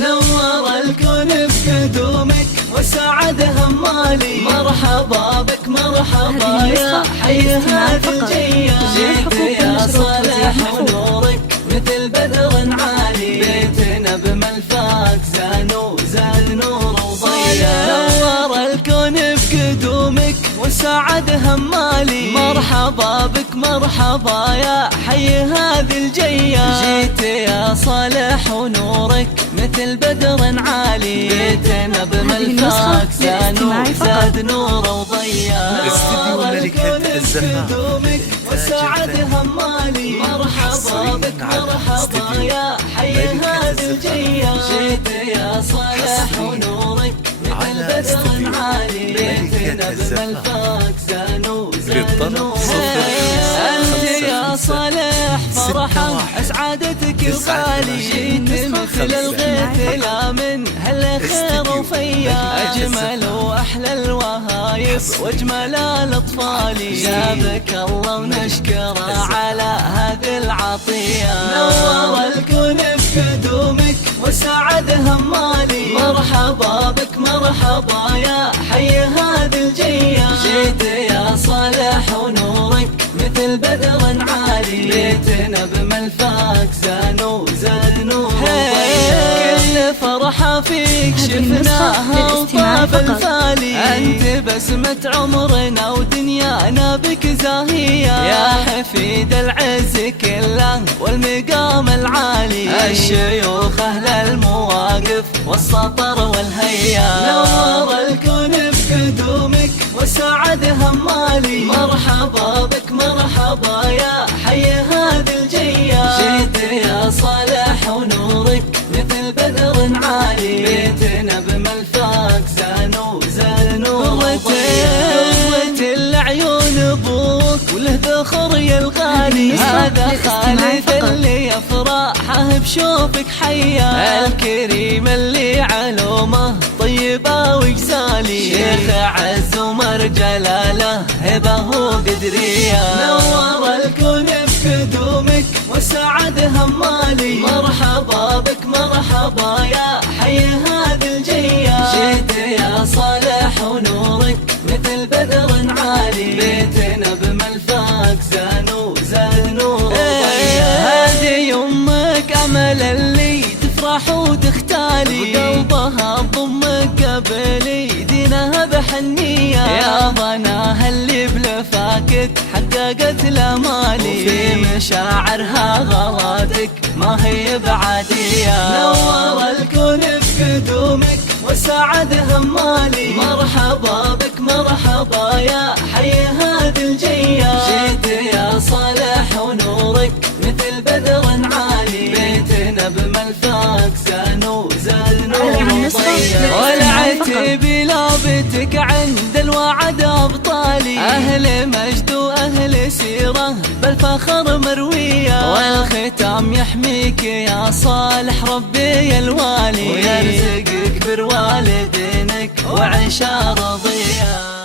نور الكون بقدومك وسعد همالي. مرحبا بك مرحبا يا حي هذه الجية. جيت يا صالح ونورك مثل بدر عالي. بيتنا بملفاك زاد نور وضيا. نور الكون بقدومك وسعد همالي. مرحبا بك مرحبا يا حي هذه الجية. جيت يا صالح ونورك مثل بدر عالي. بيتنا بملفاك زاد نور وضيا. استديو ملكة الزهراء بقدومك وسعد همالي. مرحبا بك مرحبا يا حي هذه الجية. جيت يا صالح ونورك مثل بدر عالي. بيتنا بملفاك زاد نور. أنت يا صالح فرحة أسعادتك وغالي. جيت مثل الغيث لا من هالخير وفيا. أجمل وأحلى الوهايب وأجمل الأطفال. جابك الله ونشكره على هذه العطية. نور الكون بقدومك وسعد همالي. مرحبا بك مرحبا يا حي هذه الجية. جيت يا صالح ونورك مثل بدر عالي. بيتنا بملفاك زاد نور. كل فرحة فيك شفناها وطاب الفالي. أنت بسمة عمرنا ودنيانا بك زاهية. يا حفيد العز كله والمقام العالي. الشيوخ أهل المواقف والسطر والهيا. نور الكون بقدومك وسعد همالي. مرحبا بك مرحبا يا حي هذه الجية. جيت يا صالح ونورك مثل بدر عالي. بيتنا بملفاك زاد نور. قوة العيون ابوك وله ذخر يا الغالي. هذا خالد اللي يفرحه بشوفك حيا. الكريم اللي علومه طيبة وجسالي. شيخ عز ومر جلاله هبه وقدرية. نور الكون بقدومك وسعد همالي. مرحبا بك مرحبا يا حي هذه الجية. جيت يا صالح ونورك مثل بدر عالي. بيتنا بملفاك زاد نور. هذه يمك امل اللي تفرح وتختالي. وقلبها تضمك قبل دينها بحنية. يا ضناها اللي بلفاكك حققت الامالي. وفي مشاعرها غراتك ما هي بعادية. نور الكون بقدومك وسعد همالي. مرحبا بك مرحبا يا حي هذه الجية. جيت يا صالح ونورك مثل بدر عالي. بيتنا بملفاك زاد نور. ولعت بلابتك عند الوعد أبطالي. أهل مجد وأهل سيرة بالفخر مروية. والختام يحميك يا صالح ربي الوالي. ويرزقك بر والدينك وعيشة رضية.